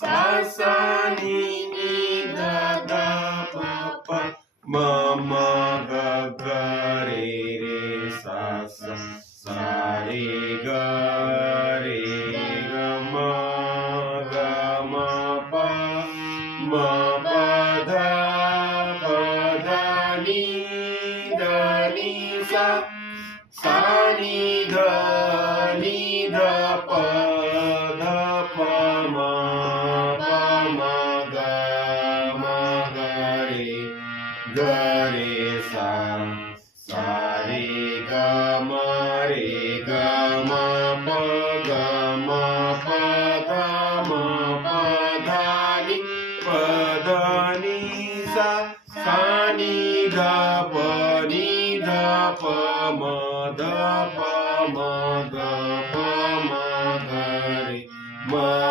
sa sa ni ni da da pa pa ma ma ga ga re re sa sa sa re ga ma pa pa da ni sa sa ni da pa ma ga re sa sa re ga ma pa pa da ni sa sa ni da pa ma ga ga re ma